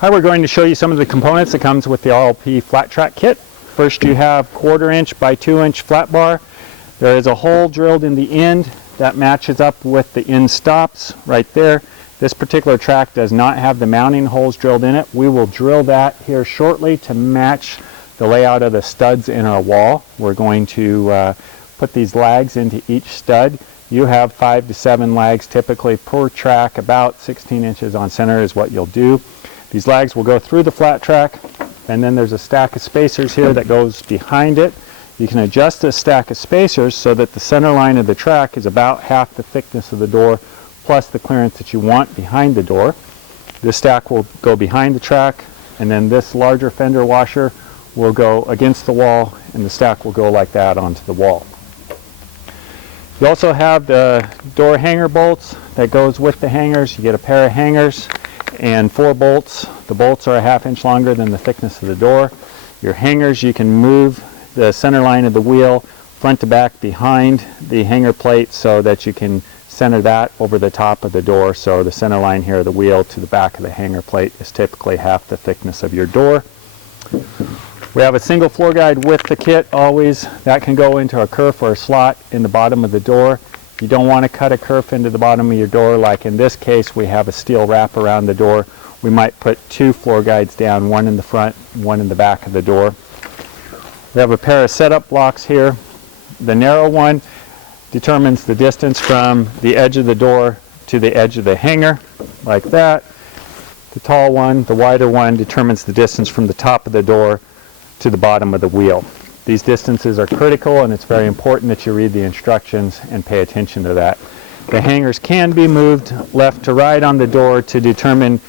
Hi, we're going to show you some of the components that comes with the RLP flat track kit. First, you have 1/4 inch by 2 inch flat bar. There is a hole drilled in the end that matches up with the end stops right there. This particular track does not have the mounting holes drilled in it. We will drill that here shortly to match the layout of the studs in our wall. We're going to put these lags into each stud. You have 5 to 7 lags typically per track. About 16 inches on center is what you'll do. These lags will go through the flat track, and then there's a stack of spacers here that goes behind it. You can adjust this stack of spacers so that the center line of the track is about half the thickness of the door plus the clearance that you want behind the door. This stack will go behind the track, and then this larger fender washer will go against the wall, and the stack will go like that onto the wall. You also have the door hanger bolts that goes with the hangers. You get a pair of hangers and 4 bolts. The bolts are a 1/2 inch longer than the thickness of the door. Your hangers, you can move the center line of the wheel front to back behind the hanger plate so that you can center that over the top of the door. So the center line here of the wheel to the back of the hanger plate is typically half the thickness of your door. We have a single floor guide with the kit always. That can go into a kerf or a slot in the bottom of the door. You don't want to cut a kerf into the bottom of your door. Like in this case, we have a steel wrap around the door. We might put 2 floor guides down, one in the front, one in the back of the door. We have a pair of setup blocks here. The narrow one determines the distance from the edge of the door to the edge of the hanger, like that. The tall one, the wider one, determines the distance from the top of the door to the bottom of the wheel. These distances are critical, and it's very important that you read the instructions and pay attention to that. The hangers can be moved left to right on the door to determine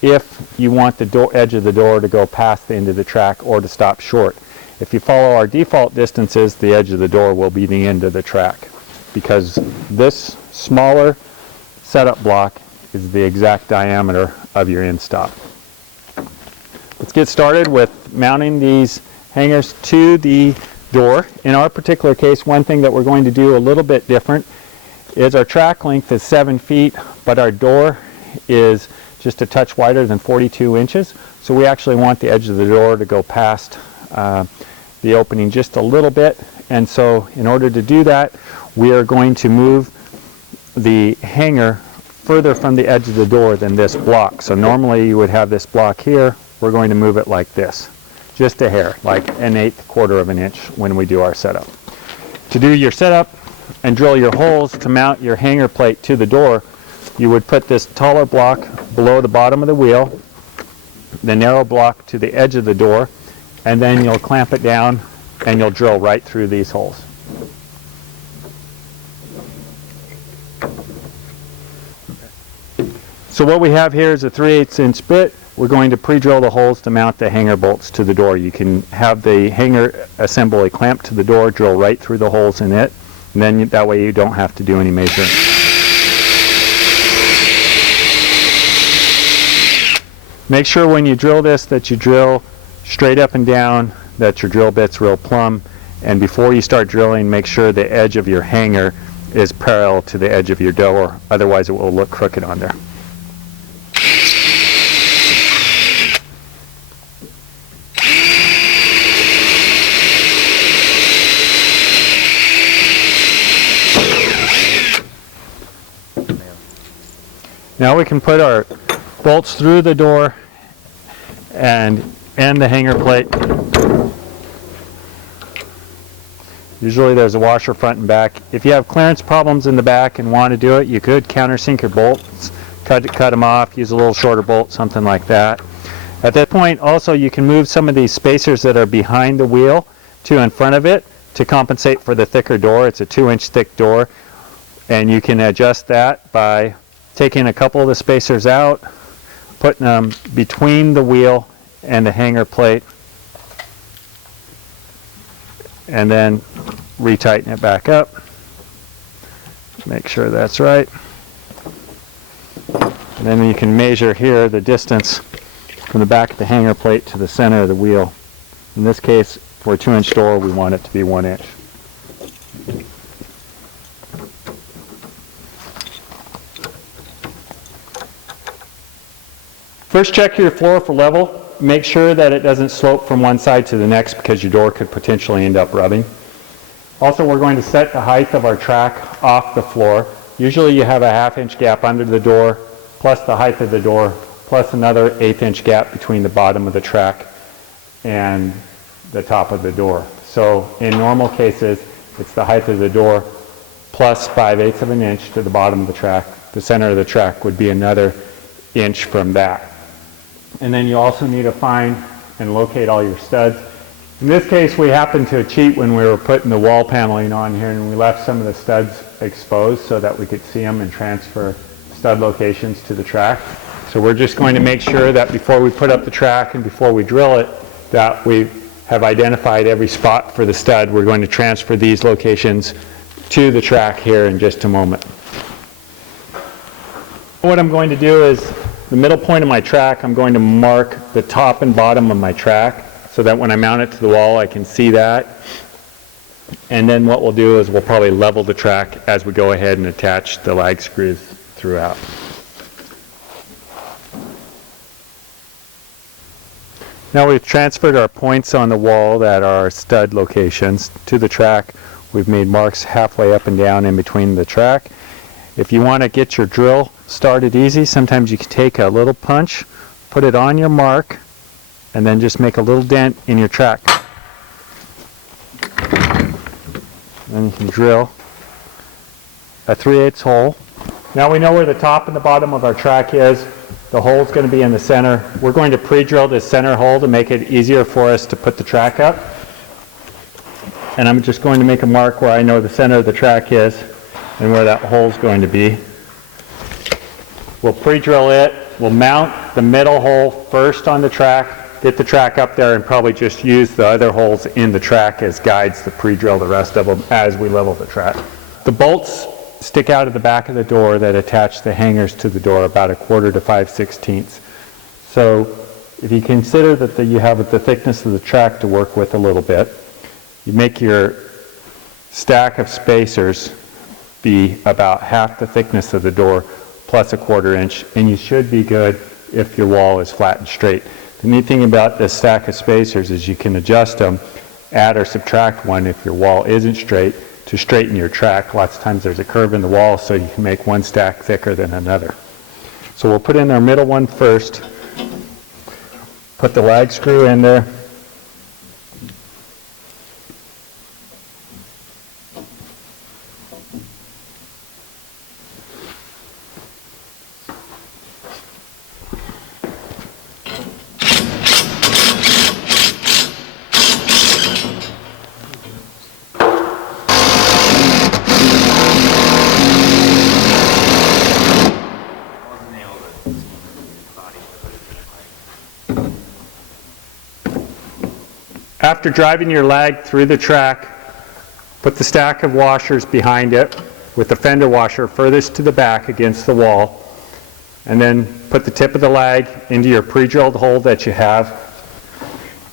if you want the edge of the door to go past the end of the track or to stop short. If you follow our default distances, the edge of the door will be the end of the track, because this smaller setup block is the exact diameter of your end stop. Let's get started with mounting these hangers to the door. In our particular case, one thing that we're going to do a little bit different is our track length is 7 feet, but our door is just a touch wider than 42 inches. So we actually want the edge of the door to go past the opening just a little bit. And so in order to do that, we are going to move the hanger further from the edge of the door than this block. So normally you would have this block here. We're going to move it like this, just a hair, like 1/8 of an inch when we do our setup. To do your setup and drill your holes to mount your hanger plate to the door, you would put this taller block below the bottom of the wheel, the narrow block to the edge of the door, and then you'll clamp it down and you'll drill right through these holes. So what we have here is a 3/8 inch bit. We're going to pre-drill the holes to mount the hanger bolts to the door. You can have the hanger assembly clamped to the door, drill right through the holes in it, and then that way you don't have to do any measuring. Make sure when you drill this that you drill straight up and down, that your drill bit's real plumb, and before you start drilling, make sure the edge of your hanger is parallel to the edge of your door, otherwise it will look crooked on there. Now we can put our bolts through the door and the hanger plate. Usually there's a washer front and back. If you have clearance problems in the back and want to do it, you could countersink your bolts, cut them off, use a little shorter bolt, something like that. At that point also you can move some of these spacers that are behind the wheel to in front of it to compensate for the thicker door. It's a 2-inch thick door, and you can adjust that by taking a couple of the spacers out, putting them between the wheel and the hanger plate, and then retighten it back up. Make sure that's right. And then you can measure here the distance from the back of the hanger plate to the center of the wheel. In this case, for a 2-inch door, we want it to be 1 inch. First, check your floor for level. Make sure that it doesn't slope from one side to the next because your door could potentially end up rubbing. Also, we're going to set the height of our track off the floor. Usually you have a 1/2 inch gap under the door, plus the height of the door, plus another 1/8 inch gap between the bottom of the track and the top of the door. So in normal cases, it's the height of the door plus 5/8 of an inch to the bottom of the track. The center of the track would be another inch from that. And then you also need to find and locate all your studs. In this case, we happened to cheat when we were putting the wall paneling on here, and we left some of the studs exposed so that we could see them and transfer stud locations to the track. So we're just going to make sure that before we put up the track and before we drill it, that we have identified every spot for the stud. We're going to transfer these locations to the track here in just a moment. What I'm going to do is the middle point of my track, I'm going to mark the top and bottom of my track so that when I mount it to the wall I can see that. And then what we'll do is we'll probably level the track as we go ahead and attach the lag screws throughout. Now we've transferred our points on the wall that are our stud locations to the track. We've made marks halfway up and down in between the track. If you want to get your drill started easy, sometimes you can take a little punch, put it on your mark, and then just make a little dent in your track. Then you can drill a 3/8 hole. Now we know where the top and the bottom of our track is. The hole's going to be in the center. We're going to pre-drill this center hole to make it easier for us to put the track up. And I'm just going to make a mark where I know the center of the track is and where that hole's going to be. We'll pre-drill it. We'll mount the middle hole first on the track, get the track up there, and probably just use the other holes in the track as guides to pre-drill the rest of them as we level the track. The bolts stick out of the back of the door that attach the hangers to the door about 1/4 to 5/16. So if you consider that you have the thickness of the track to work with a little bit, you make your stack of spacers be about half the thickness of the door plus 1/4 inch, and you should be good if your wall is flat and straight. The neat thing about this stack of spacers is you can adjust them, add or subtract one if your wall isn't straight to straighten your track. Lots of times there's a curve in the wall, so you can make one stack thicker than another. So we'll put in our middle one first, put the lag screw in there. After driving your lag through the track, put the stack of washers behind it with the fender washer furthest to the back against the wall, and then put the tip of the lag into your pre-drilled hole that you have,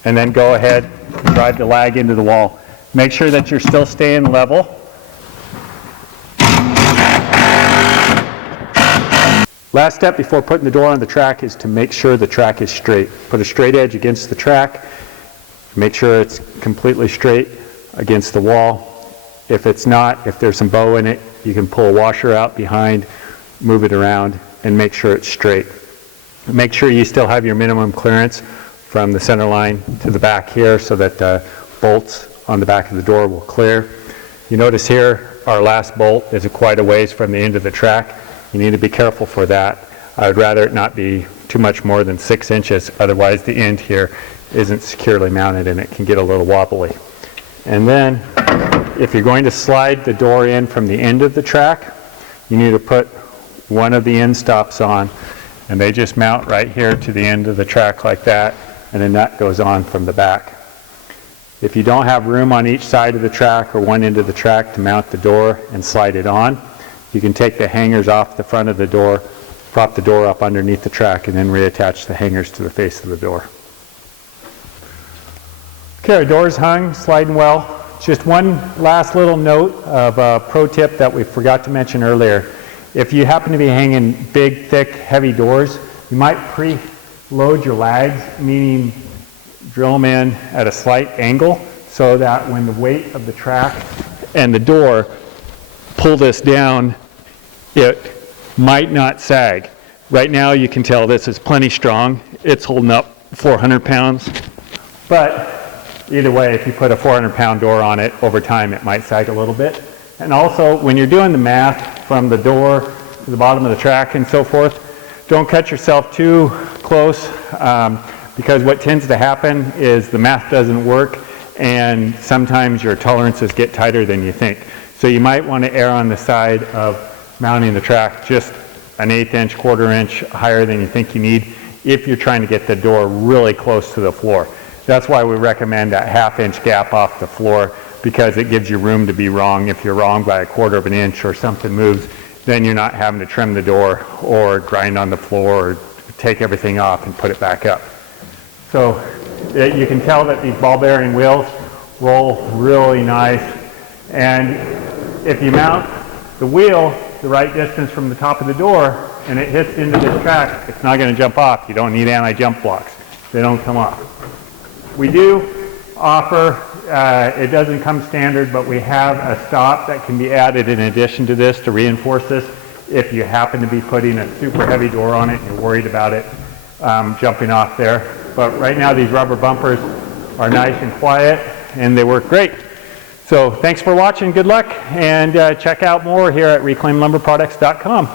and then go ahead and drive the lag into the wall. Make sure that you're still staying level. Last step before putting the door on the track is to make sure the track is straight. Put a straight edge against the track. Make sure it's completely straight against the wall. If it's not, if there's some bow in it, you can pull a washer out behind, move it around, and make sure it's straight. Make sure you still have your minimum clearance from the center line to the back here so that the bolts on the back of the door will clear. You notice here our last bolt is quite a ways from the end of the track. You need to be careful for that. I would rather it not be too much more than 6 inches, otherwise the end here isn't securely mounted and it can get a little wobbly. And then if you're going to slide the door in from the end of the track, you need to put one of the end stops on, and they just mount right here to the end of the track like that, and then that goes on from the back. If you don't have room on each side of the track or one end of the track to mount the door and slide it on, you can take the hangers off the front of the door, prop the door up underneath the track, and then reattach the hangers to the face of the door. Okay, our door's hung, sliding well. Just one last little note of a pro tip that we forgot to mention earlier. If you happen to be hanging big, thick, heavy doors, you might load your lags, meaning drill them in at a slight angle so that when the weight of the track and the door pull this down, it might not sag. Right now you can tell this is plenty strong. It's holding up 400 pounds. But either way, if you put a 400-pound door on it, over time it might sag a little bit. And also, when you're doing the math from the door to the bottom of the track and so forth, don't cut yourself too close, because what tends to happen is the math doesn't work, and sometimes your tolerances get tighter than you think. So you might want to err on the side of mounting the track just an 1/8 inch, 1/4 inch higher than you think you need if you're trying to get the door really close to the floor. That's why we recommend that 1/2 inch gap off the floor, because it gives you room to be wrong. If you're wrong by 1/4 inch or something moves, then you're not having to trim the door or grind on the floor or take everything off and put it back up. So you can tell that these ball bearing wheels roll really nice. And if you mount the wheel the right distance from the top of the door and it hits into this track, it's not going to jump off. You don't need anti-jump blocks. They don't come off. We do offer, it doesn't come standard, but we have a stop that can be added in addition to this to reinforce this if you happen to be putting a super heavy door on it and you're worried about it jumping off there. But right now these rubber bumpers are nice and quiet and they work great. So thanks for watching, good luck, and check out more here at reclaimlumberproducts.com.